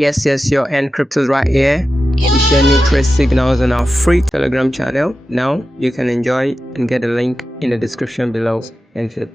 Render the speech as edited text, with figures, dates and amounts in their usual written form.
Yes, your Encrypt is right here. We share new trace signals on our free Telegram channel. Now you can enjoy and get a link in the description below. Thank you.